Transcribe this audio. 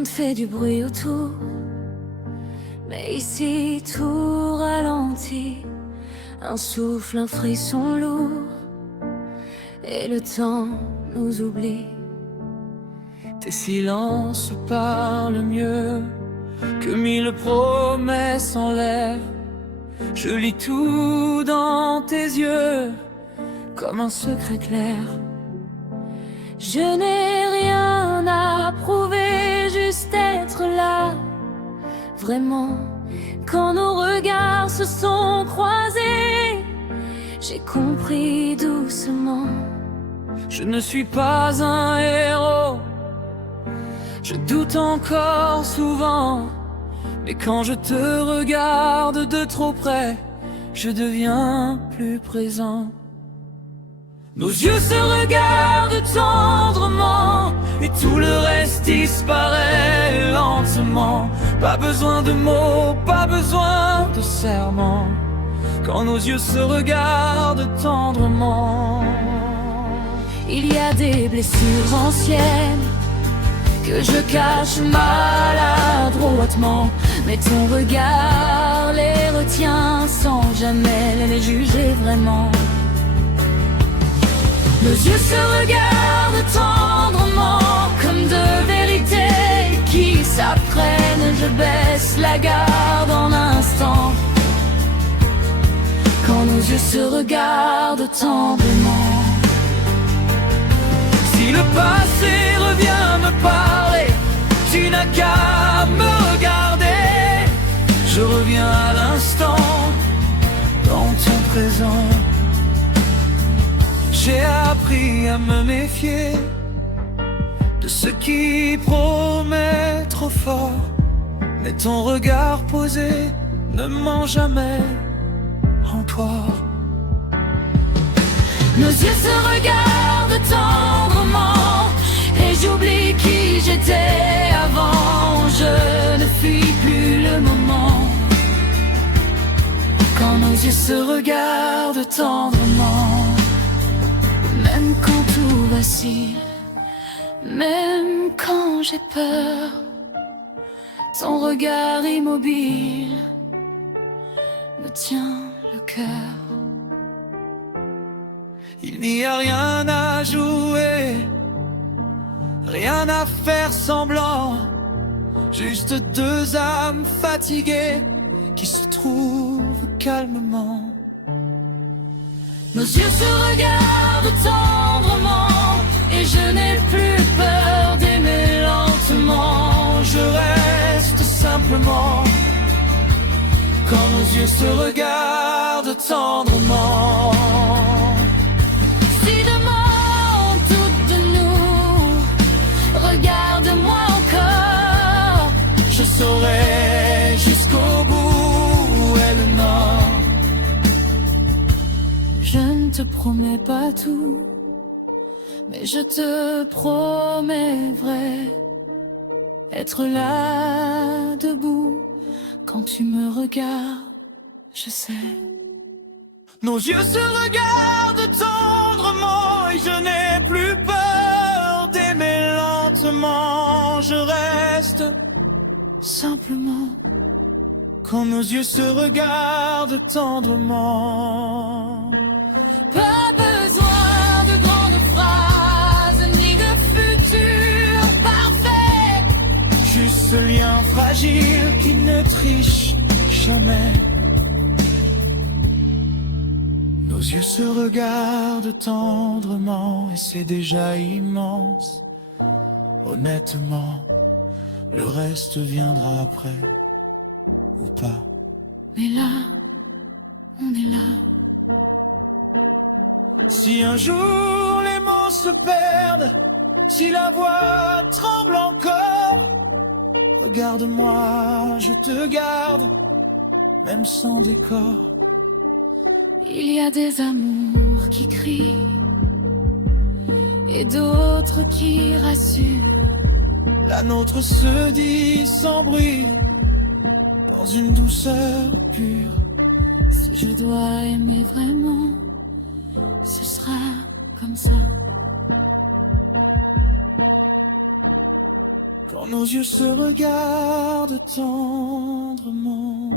monde fait du bruit autour, mais ici tout ralentit. Un souffle, un frisson lourd, et le temps nous oublie. Tes silences parlent mieux que mille promesses en l'air. Je lis tout dans tes yeux comme un secret clair. Je n'ai rien à prouver, juste être là. Vraiment, quand nos regards se sont croisés, j'ai compris doucement. Je ne suis pas un héros, je doute encore souvent. Mais quand je te regarde de trop près, je deviens plus présent. Nos yeux se regardent tendrement, et tout le reste disparaît lentement. Pas besoin de mots, pas besoin de serments, quand nos yeux se regardent tendrement. Il y a des blessures anciennes que je cache maladroitement, mais ton regard les retient sans jamais les juger vraiment. Nos yeux se regardent tendrement, comme deux vérités qui s'apprennent. Je baisse la garde en un instant, quand nos yeux se regardent tendrement. Si le passé revient me parler, tu n'as qu'à me regarder. Je reviens à l'instant, dans ton présent. J'ai appris à me méfier de ce qui promet trop fort, mais ton regard posé ne ment jamais encore. Nos yeux se regardent tendrement, et j'oublie qui j'étais avant. Je ne fuis plus le moment, quand nos yeux se regardent tendrement. Même quand tout vacille, même quand j'ai peur, ton regard immobile me tient le cœur. Il n'y a rien à jouer, rien à faire semblant, juste deux âmes fatiguées qui se trouvent calmement. Nos yeux se regardent tendrement, et je n'ai plus peur d'aimer lentement. Je reste simplement, quand nos yeux se regardent tendrement. Si demain on doute de nous, regarde-moi encore. Je saurai jusqu'au bout où est le nord. Je ne te promets pas tout, mais je te promets vrai, être là debout quand tu me regardes, je sais. Nos yeux se regardent tendrement, et je n'ai plus peur d'aimer lentement. Je reste Simplement, quand nos yeux se regardent tendrement. pas besoin de grandes phrases, ni de futur parfait. Juste ce lien fragile qui ne triche jamais. Nos yeux se regardent tendrement, et c'est déjà immense. Honnêtement, le reste viendra après, ou pas. Mais là, on est là. Si un jour les mots se perdent, si la voix tremble encore, regarde-moi, je te garde, même sans décor. Il y a des amours qui crient, et d'autres qui rassurent. La nôtre se dit sans bruit, dans une douceur pure. Si je dois aimer vraiment, ce sera comme ça. quand nos yeux se regardent tendrement.